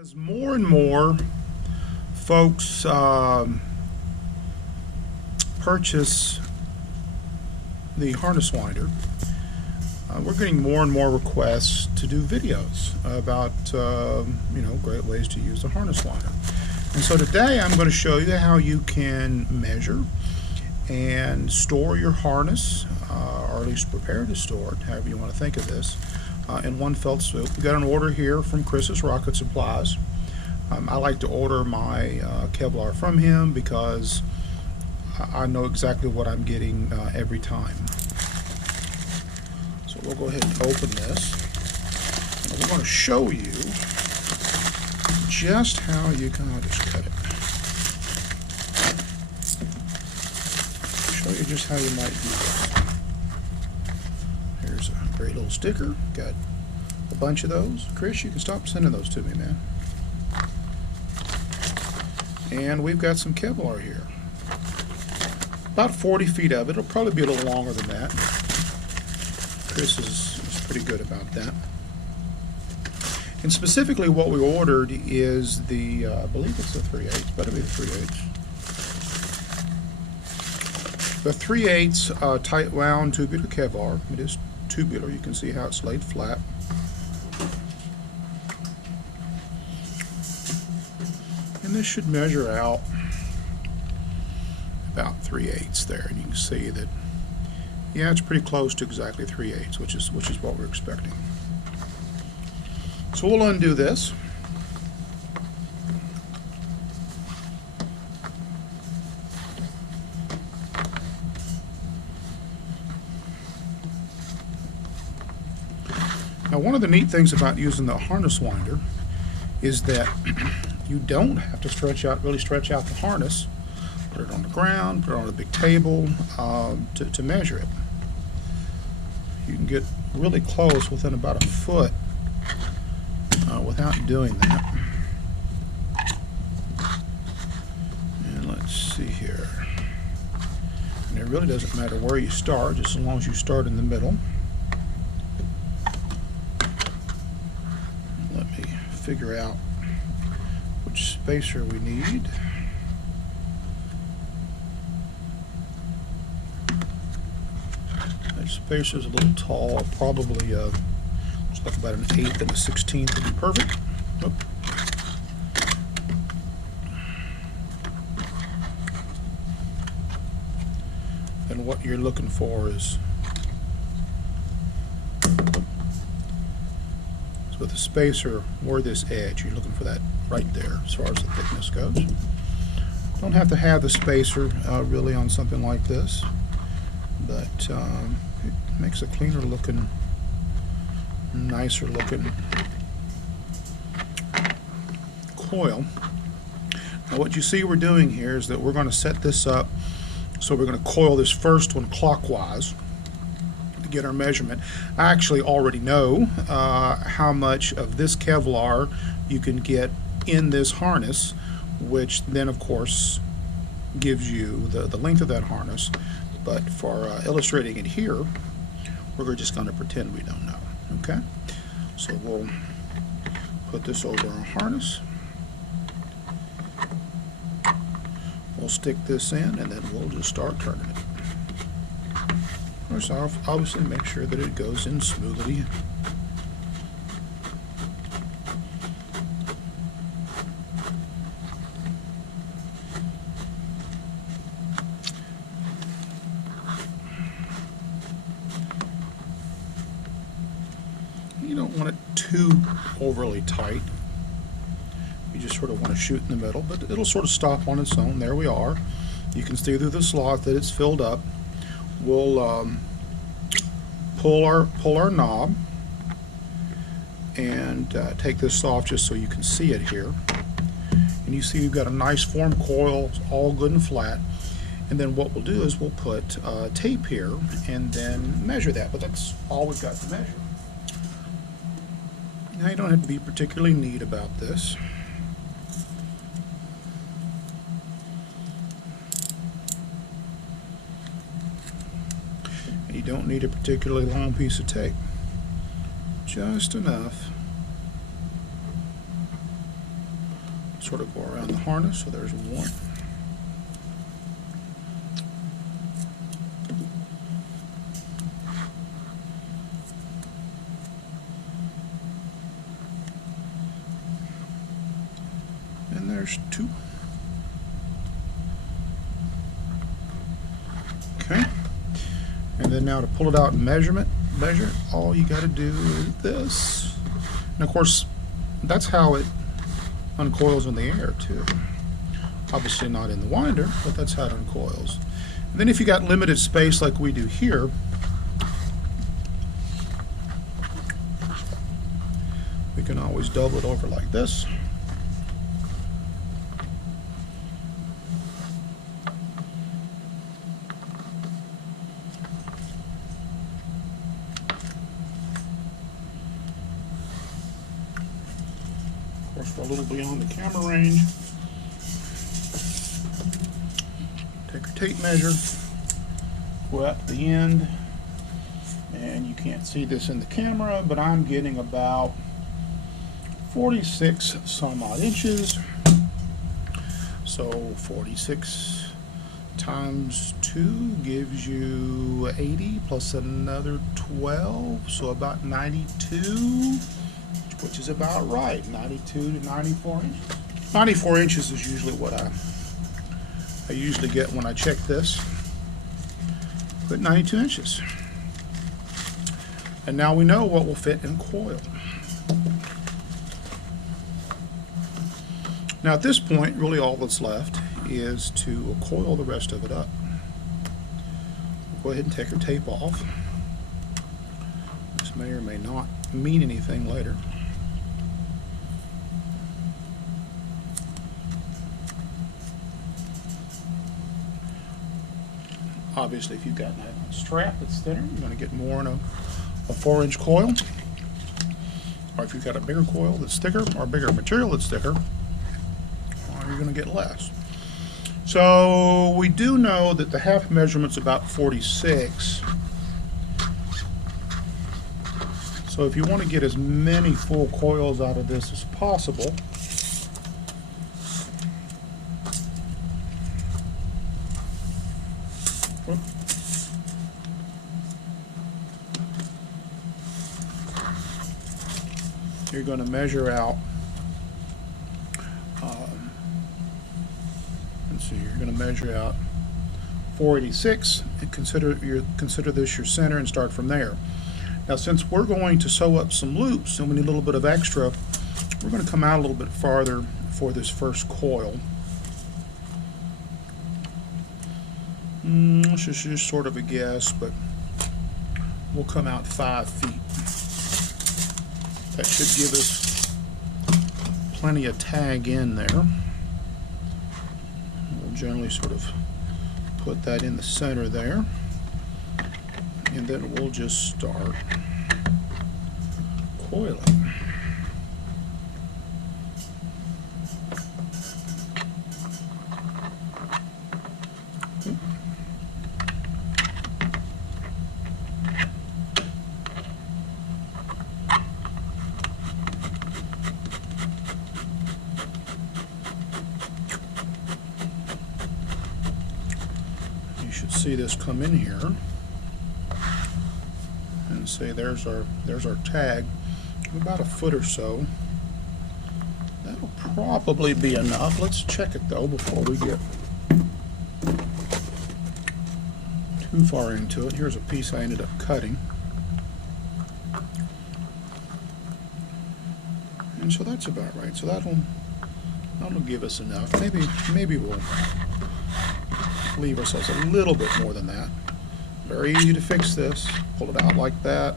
As more and more folks purchase the harness winder, we're getting more and more requests to do videos about great ways to use the harness winder. And so today I'm going to show you how you can measure and store your harness, or at least prepare to store it, however you want to think of this, in one fell swoop. We got an order here from Chris's Rocket Supplies. I like to order my Kevlar from him because I know exactly what I'm getting every time. So we'll go ahead and open this. And we're going to show you just how you can just cut it. Show you just how you might do this. Here's a great little sticker. Got a bunch of those. Chris, you can stop sending those to me, man. And we've got some Kevlar here. About 40 feet of it. It'll probably be a little longer than that. Chris is pretty good about that. And specifically what we ordered is the, I believe it's the 3/8. Better be the 3/8. The 3/8 tight wound tubular Kevlar. It is tubular. You can see how it's laid flat. And this should measure out about 3/8 there. And you can see that, yeah, it's pretty close to exactly 3/8, which is what we're expecting. So we'll undo this. Now, one of the neat things about using the harness winder is that you don't have to really stretch out the harness, put it on the ground, put it on a big table to measure it. You can get really close, within about a foot, without doing that. And let's see here. And it really doesn't matter where you start, just as long as you start in the middle. Let me figure out which spacer we need. That spacer's a little tall, probably looks like about an 1/8 and a 1/16 would be perfect. Oop. And what you're looking for is, with the spacer or this edge, you're looking for that right there as far as the thickness goes. Don't have to have the spacer really on something like this, but it makes a cleaner looking, nicer looking coil. Now what you see we're doing here is that we're going to set this up, so we're going to coil this first one clockwise to get our measurement. I actually already know how much of this Kevlar you can get in this harness, which then of course gives you the length of that harness. But for illustrating it here, we're just going to pretend we don't know. Okay, so we'll put this over our harness. We'll stick this in, and then we'll just start turning it. Of course, I'll obviously make sure that it goes in smoothly. You don't want it too overly tight. You just sort of want to shoot in the middle, but it'll sort of stop on its own. There we are. You can see through the slot that it's filled up. We'll pull our knob and take this off just so you can see it here. And you see you've got a nice form coil, it's all good and flat. And then what we'll do is we'll put tape here and then measure that, but that's all we've got to measure. Now you don't have to be particularly neat about this. You don't need a particularly long piece of tape. Just enough sort of go around the harness. So there's one. And there's two. Okay. And then now to pull it out and measure, all you got to do is this. And of course, that's how it uncoils in the air too. Obviously not in the winder, but that's how it uncoils. And then if you got limited space like we do here, we can always double it over like this. Of course, we're a little beyond the camera range. Take your tape measure, go out to the end, and you can't see this in the camera, but I'm getting about 46 some odd inches. So 46 times 2 gives you 80 plus another 12, so about 92, which is about right, 92 to 94 inches. 94 inches is usually what I usually get when I check this. But 92 inches. And now we know what will fit in coil. Now at this point, really all that's left is to coil the rest of it up. Go ahead and take your tape off. This may or may not mean anything later. Obviously, if you've got a strap that's thinner, you're going to get more in a 4-inch coil. Or if you've got a bigger coil that's thicker, or bigger material that's thicker, you're going to get less. So we do know that the half measurement's about 46. So if you want to get as many full coils out of this as possible, you're going to measure out, let's see, you're going to measure out 486 and consider this your center and start from there. Now since we're going to sew up some loops and we need a little bit of extra, we're going to come out a little bit farther for this first coil. This is just sort of a guess, but we'll come out 5 feet. That should give us plenty of tag in there. We'll generally sort of put that in the center there, and then we'll just start coiling. See this come in here and say there's our tag, about a foot or so. That'll probably be enough. Let's check it though before we get too far into it. Here's a piece I ended up cutting, and so that's about right. So that'll give us enough. Maybe we'll leave ourselves a little bit more than that. Very easy to fix this. Pull it out like that.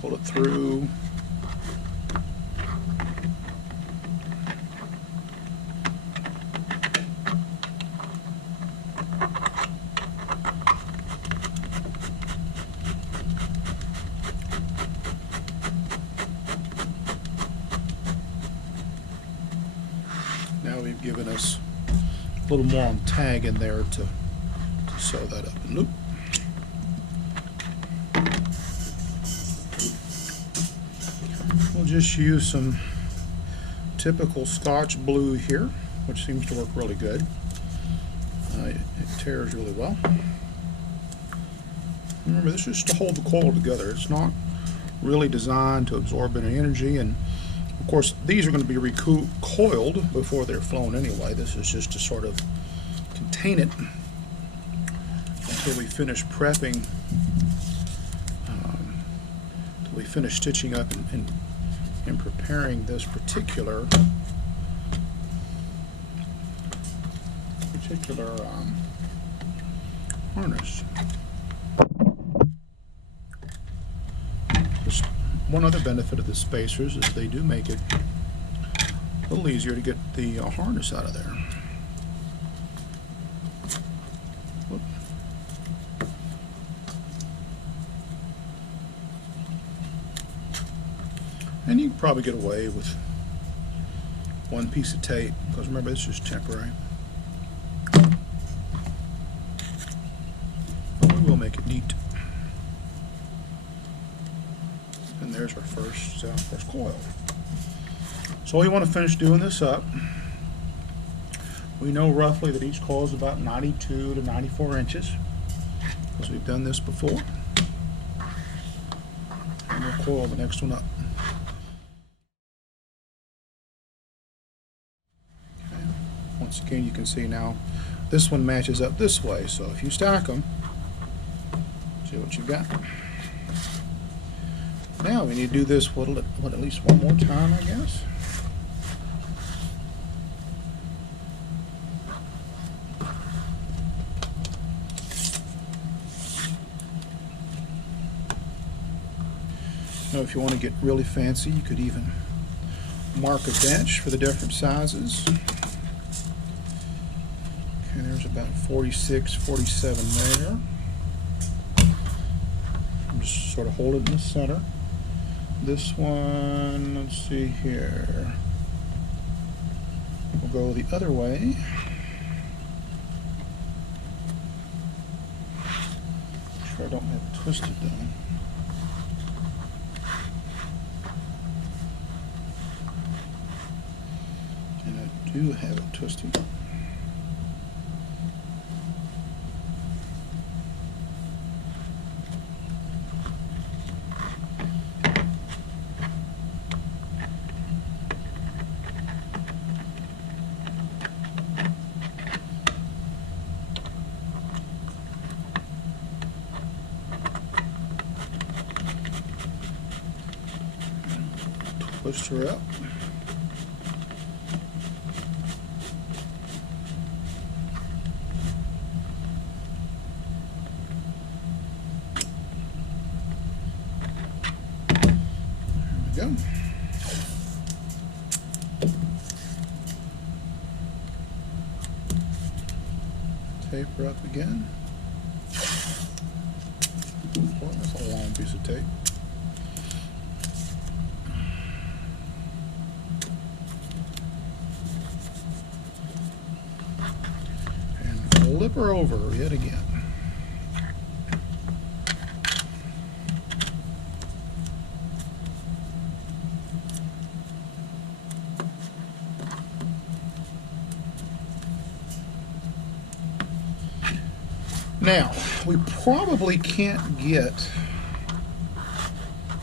Pull it through. Now we've given us a little more on tag in there to sew that up and loop. We'll just use some typical Scotch blue here, which seems to work really good. It tears really well. Remember, this is to hold the coil together. It's not really designed to absorb any energy, and of course these are going to be recoiled before they're flown anyway. This is just to sort of contain it until we finish prepping, until we finish stitching up and preparing this particular harness. One other benefit of the spacers is they do make it a little easier to get the harness out of there. Whoop. And you can probably get away with one piece of tape, because remember, this is temporary. But we will make it neat. And there's our first coil. So we want to finish doing this up. We know roughly that each coil is about 92 to 94 inches, because we've done this before. And we'll coil the next one up. Okay. Once again, you can see now this one matches up this way, so if you stack them, see what you've got. Now we need to do this at least one more time, I guess. Now, if you want to get really fancy, you could even mark a bench for the different sizes. Okay, there's about 46, 47 there. I'm just sort of hold it in the center. This one, let's see here, we'll go the other way. Make sure I don't have it twisted down. And I do have it twisted. Twist her up. There we go. Tape her up again. Boy, that's a long piece of tape. Flip her over yet again. Now, we probably can't get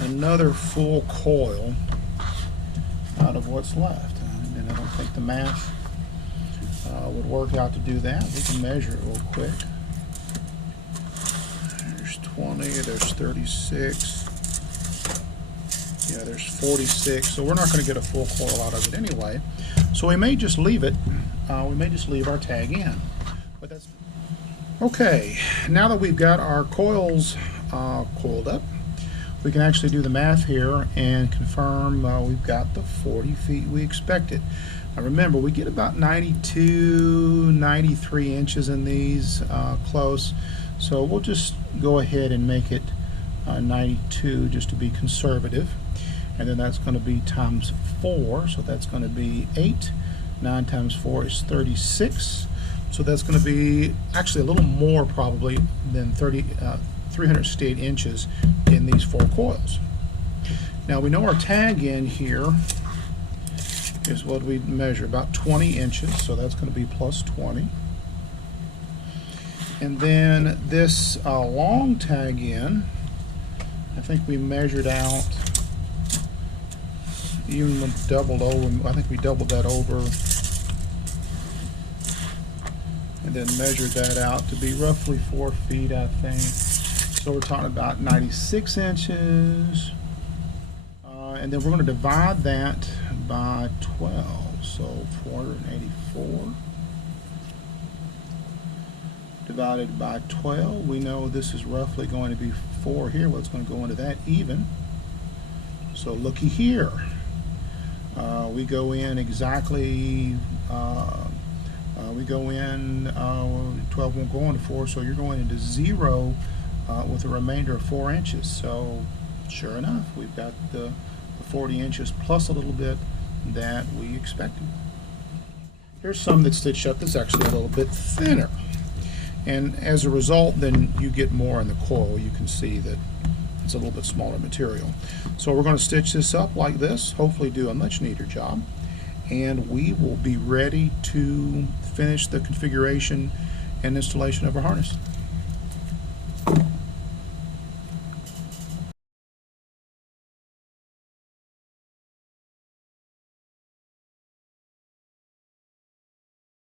another full coil out of what's left, and I don't think the math would work out to do that. We can measure it real quick. There's 20, there's 36, yeah, there's 46, so we're not going to get a full coil out of it anyway. So we may just leave it, we may just leave our tag in. But that's okay. Now that we've got our coils coiled up, we can actually do the math here and confirm we've got the 40 feet we expected. Now remember, we get about 92, 93 inches in these close, so we'll just go ahead and make it 92 just to be conservative. And then that's going to be times 4, so that's going to be 8. 9 times 4 is 36. So that's going to be actually a little more probably than 368 inches in these 4 coils. Now we know our tag in here is what we measure, about 20 inches, so that's going to be plus 20. And then this long tag in, I think we measured out, even doubled over, I think we doubled that over, and then measured that out to be roughly 4 feet, I think. So we're talking about 96 inches. And then we're going to divide that by 12, so 484 divided by 12. We know this is roughly going to be 4 here. What's going to go into that? Even. So looky here. We go in exactly, we go in, 12 won't go into 4, so you're going into 0 with a remainder of 4 inches. So sure enough, we've got the 40 inches plus a little bit that we expected. Here's some that's stitched up that's actually a little bit thinner, and as a result then you get more in the coil. You can see that it's a little bit smaller material. So we're going to stitch this up like this, hopefully do a much neater job, and we will be ready to finish the configuration and installation of our harness.